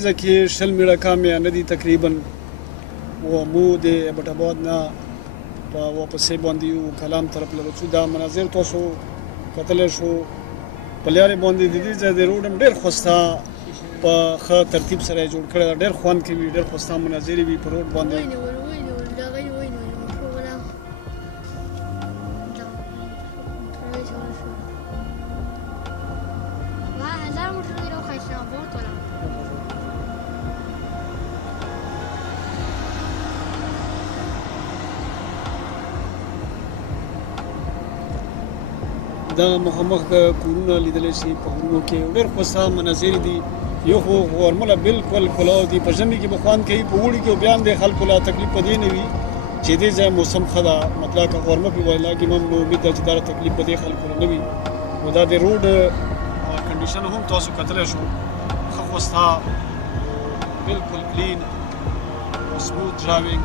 کاریزه کې 20 میړه کامیانه دي تقریبا و مو د ابټاباد نه په واپسې باندې یو کلام طرف له رسو دا مناظر تاسو کتلی شو په لارې باندې د دې ځای د روډ هم ډېر خوسته په ښه ترتیب سره یې جوړ کړی ده ډېر خوند کوي ډېر خوسته مناظرې وي په روډ باندې دا مخامخ کورونه لیدلی شي په غرونو کې ډېر خوسته مناظرې دي یو خو غرمله بالکل کلاو دي په ژمي کې به خوند کوي په اوړي کې بیا هم د خلکو لا تکلیف په دې نه وي چې دې ځای موسم ښه ده مطلب که غرمه پرې وای لاګي هم نو امید ده چې دا تکلیف په دې خلکو نه وي نو دا د روډ کنډیشن هم تاسو کتلی شو ښه خوسته بالکل کلین سموث ډرایوینګ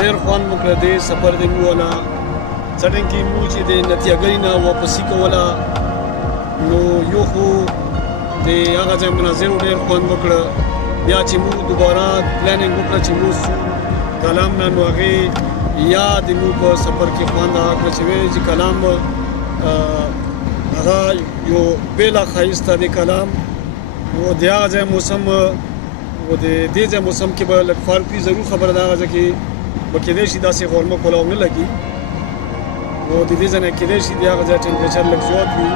ډېر خوند مو کړی دی سفر دی مو والا څټن کې مو چې د نتیاګۍ نه واپسي کوله نو یو خو د هغه ځای مناظرو ډېر خوند وکړه بیا چې مو دوباره پلانینګ وکړه چې مو کلام نه نو هغې یاد مو په سفر کې خوند هغه کړه چې وایي چې کلام هغه یو بېله ښایسته د کلام نو د هغه ځای موسم و د دې ځای موسم کې به لږ فرق وي ضرور خبره ده هغه ځای کې به کېدای شي داسې غرمه کلاو نه لګي نو د دې ځای نه کېدای شي د هغه ځای ټمپریچر لږ زیات وي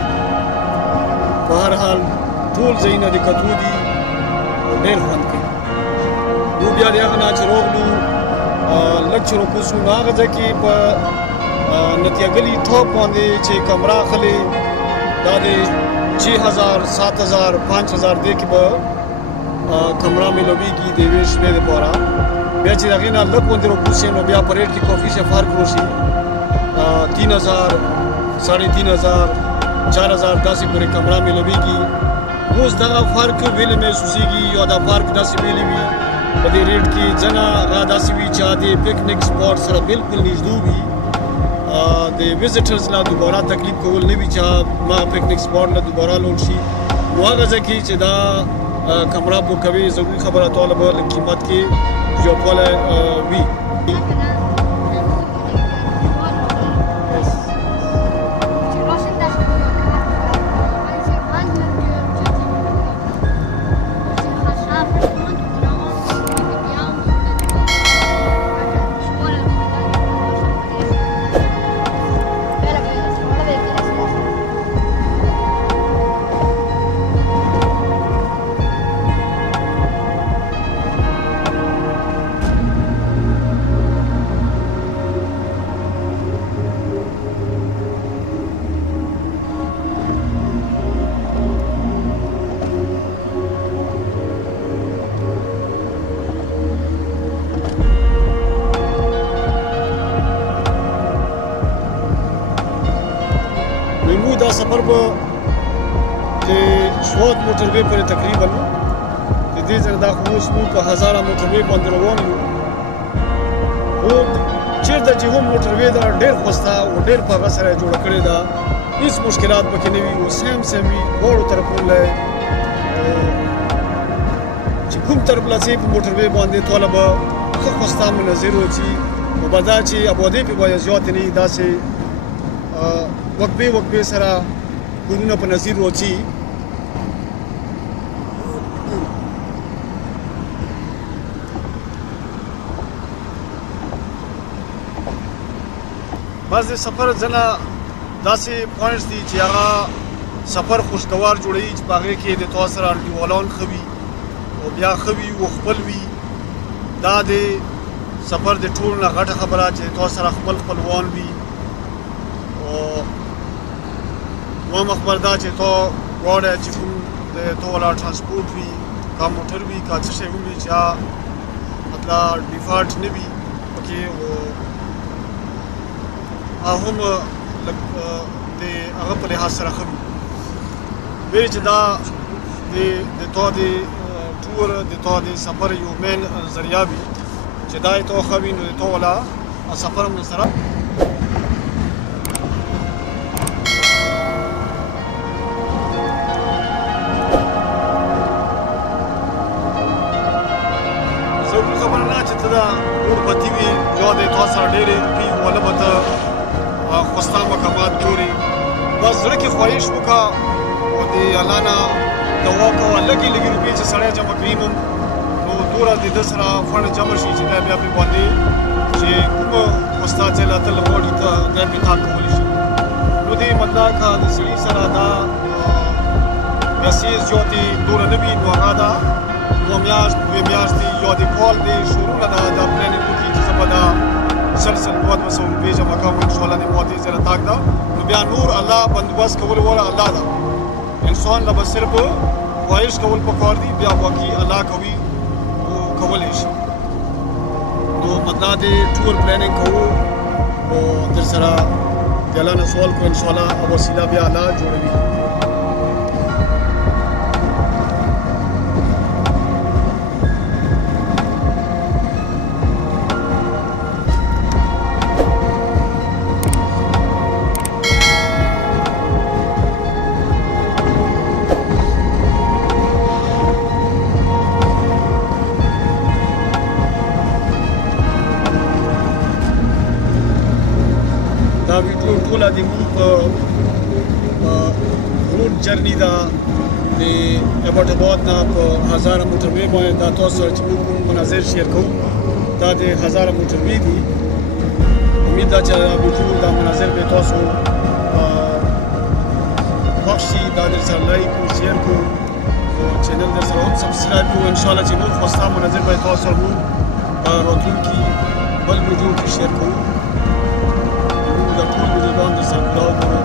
په هر حال ټول ځایونه د کتو دي او ډېر خوند کوي نو بیا د هغه نه چې راغلو لږ چې راکوځو نو هغه ځای کې په نتیاګلي ټاپ باندې چې کمره اخلې دا د 6000 7000 5000 دې کې به کمره میلویږي د یوې شپې دپاره بیا چې د هغې نه لږ غوندې راکوځې نو بیا په ریټ کې کافي شه فرق راشي 3000 3500 4000 داسې پورې کمره میلویږي اوس دغه فرق ویلې محسوسېږي یا دا فرق داسې ویلې وي په دې ریټ کې ځنه هغه داسې وي چې د پکنیک سپاټ سره بالکل نږدې وي د وزټرز لا دوباره تکلیف کول نه وي چې ما پکنیک سپاټ له دوباره لوړ شي نو هغه ځای کې چې دا کمره بک کوي ضروري خبره طالب لږ قیمت کې زیاتوالی وي دا سفر به د سوات موټروې پورې تقریبا د دې ځای نه دا خو اوس موږ په هزاره موټروې باندې روان یو خو چېرته چې هم موټروې ده ډېر خوسته او ډېر په هغه سره یې جوړه کړې ده هېڅ مشکلات پکې نه وي او سیم وي دواړو طرفونو له چې کوم طرف له چې په موټروې باندې ټوله به ښه خوسته مناظر وچي نو به دا چې ابادۍ پې به زیاتې نه وي داسې وقفې سره کورونه په نظیر راځي بعض د سفر ځنه داسې پوینټس دي چې هغه سفر خوشګوار جوړوي چې په هغې کې د تا سره انډیوالان ښه وي او بیا ښه وي او خپل وي دا د سفر د ټولو نه غټه خبره چې تاسو سره خپل خپلوان وي او دویمه خبره دا چې تا غواړئ چې کوم د تو والا ټرانسپورټ وي کا موټر وي کا څه شی وي چې مطلب ډیفالټ نه وي پکې او هم د هغه په لحاظ سره ښه وي چې دا د تو د ټور د تو د سفر یو مین ذریعہ وي چې دا تو ښه وي نو د تو والا سفر هم سره ضروري خبره نه چې ته دا اورپتي وي یا د تا سره ډېرې روپۍ وله به ته خوستا مقامات ګورې بس زړه کې خواهش وکړه او د الله نه دعا کوه لږې لږې روپۍ چې سړی جمع کړي هم نو دومره د ده سره فنډ جمع شي چې دی بیا پرې باندې چې کومه خوستا چې الله تعالی غواړي ته دی پرې تا کولی شي نو دې مطلب که د سړي سره دا پیسې زیاتې دومره نه وي نو هغه دا دوه میاشتې یا د کال د شروع نه دا پلانینګ وکړي چې زه به دا سل 200 روپۍ جمع کوم انشاءالله د ماتې زره تاک ده نو بیا نور الله بندوبست کول والا الله ده انسان له به صرف خواهش کول پکار دي بیا باقي الله کوي او کولی شي نو مطلب د ټور پلانینګ کوو او در سره د الله نه سوال کوو انشاءالله او وسیله بیا الله جوړوي دا ویډیو ټوله د مونږ په روډ جرني ده د ابټ آباد نه په هزاره موټروې باندې دا تاسو سره چې موږ کوم مناظر شیر کوو دا د هزاره موټروې دي امید ده چې دا ویډیو دا مناظر به تاسو خوښ شي دا در سره لایک کړو شیر کړو او چینل در سره هم سبسکرایب کړو انشاءالله چې نور خوستا مناظر به تاسو سره موږ راتلونکي بل ویډیو کې شیر کوو د ټول ویډیوګان در سره کولاو کوو